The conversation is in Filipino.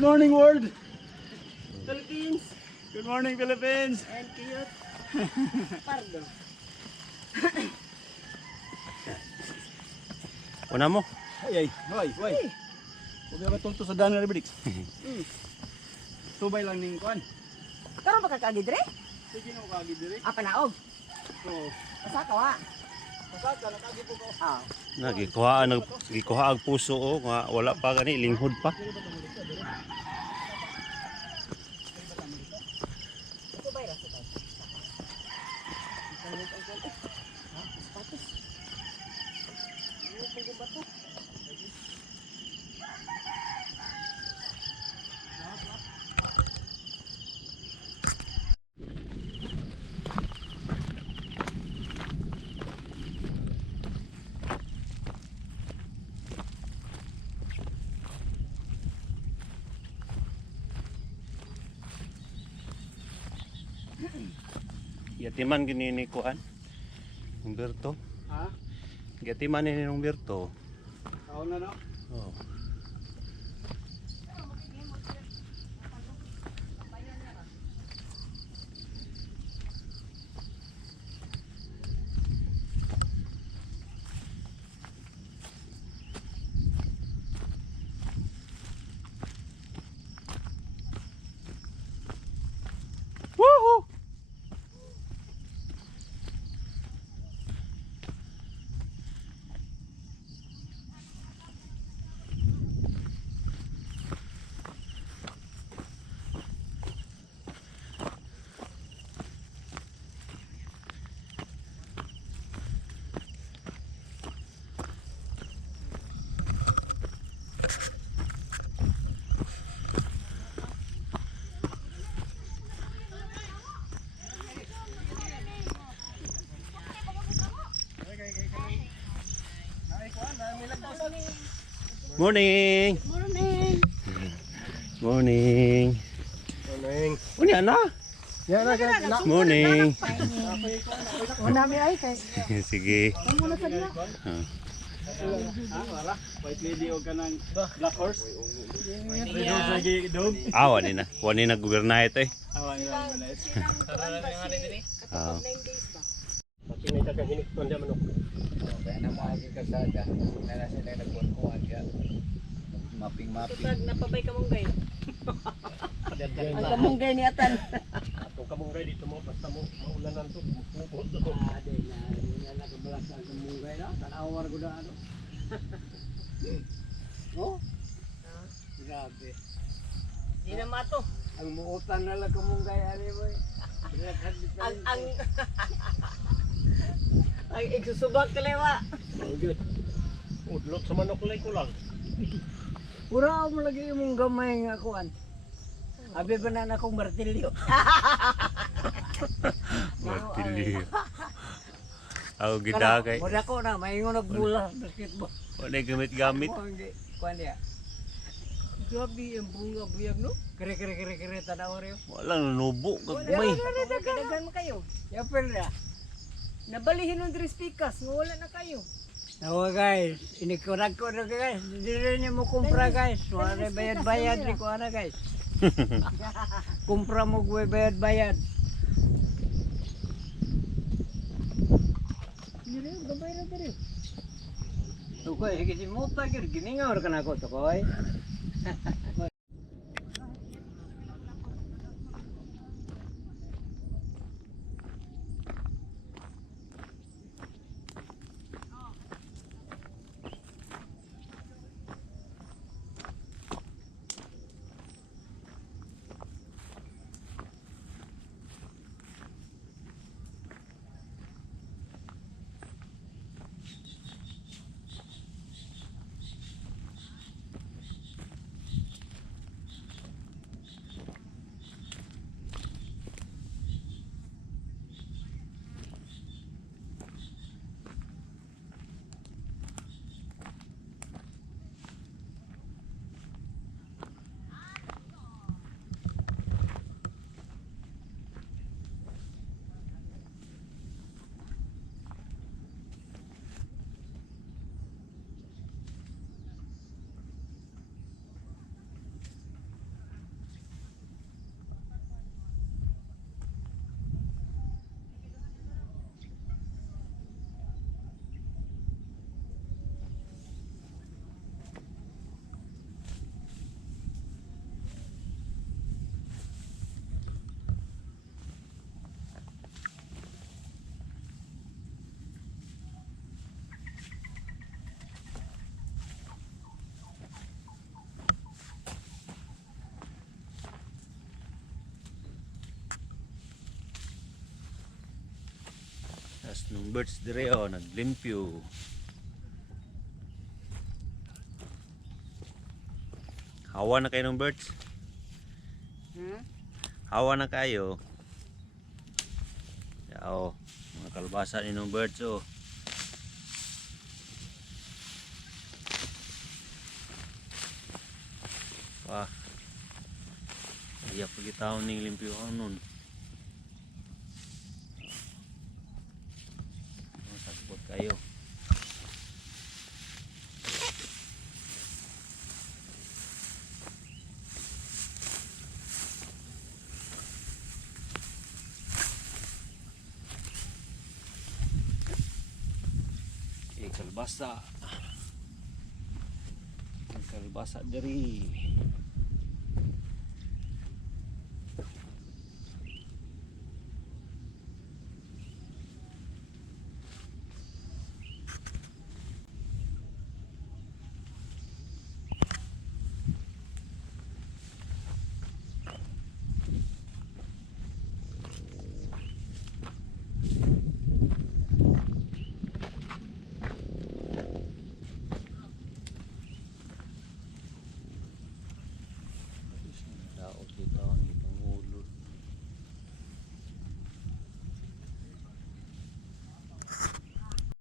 Good morning, world. Philippines. Good morning, Philippines. And cute. Pardo. Una mo? Ay, hoy. Huwag ba tulto sa daan nga Rebedix? Subay lang ning kuan. Karon ba kakagid re? Sige na kagi diri. Apa naog? So, Asa ka wa? pasaka nakagi po ko. Ah. Gikuha ang puso o nga wala pa gani linghod pa. Subay ra subay. Sapatos. Yung bato. Yatiman gini ni kuan. Humberto. Ha? Yatiman ni Humberto. Kaon na no? Oh. Woohoo! Morning. Morning. Morning. Morning. Unya na. Ya na. Morning. Una mi ay kay. Sige. Amo na sa diya. Wala. White lady o kanang black horse. Red horse lagi dog. Wani na. Wani na gubernahit eh. Awan na malayas. Ah. 9 days ba? Pakinay ta kahinik tonda manok. Kaya na mo ang kasada, na nasa na nagkuhan ka. Mapping. Tutag napabay ka mong gay. Ang kamunggay ni Atan. Ato kamunggay dito mo basta mo maulanan to. Mupupot to. Ade na nakabalas ang kamunggay na, tanawar ko na ano. Oh? Grabe. Di na mato. Ang muutan na lang kamunggay ani mo. Ang ang igsusubak kalewa. Oh good. Udlot sa manok lay ko lang. Pura mo lagi imong gamay nga kuan. Abi ba na akong martilyo? Martilyo. Ako gidagay. Wala ko na, maingon nagbula basketball. Wala gamit-gamit. Kuan dia. Grabe ang bunga buyag no? Kere tanaw rin. Wala nanubo kagumay. Kadagan mo kayo. Ya perla. Nabalihin ng tres pikas, wala na kayo. Nawa guys, inikurag ko na guys. Dili niyo mo kumpra guys. Wala bayad-bayad ni ko ana guys. Kumpra mo gue bayad-bayad. Dili gabay ra diri. Tukoy sige si mota gini nga ora kana ko tukoy. Kalabas ng birds dire oh, naglimpyo. Hawa na kayo ng birds. Hmm? Hawa na kayo. Yao, mga kalabasa ni ng birds oh. Wah. Iya pergi tahun ning limpyo nun. Sakot kayo. Kalbasa. Kalbasa dari.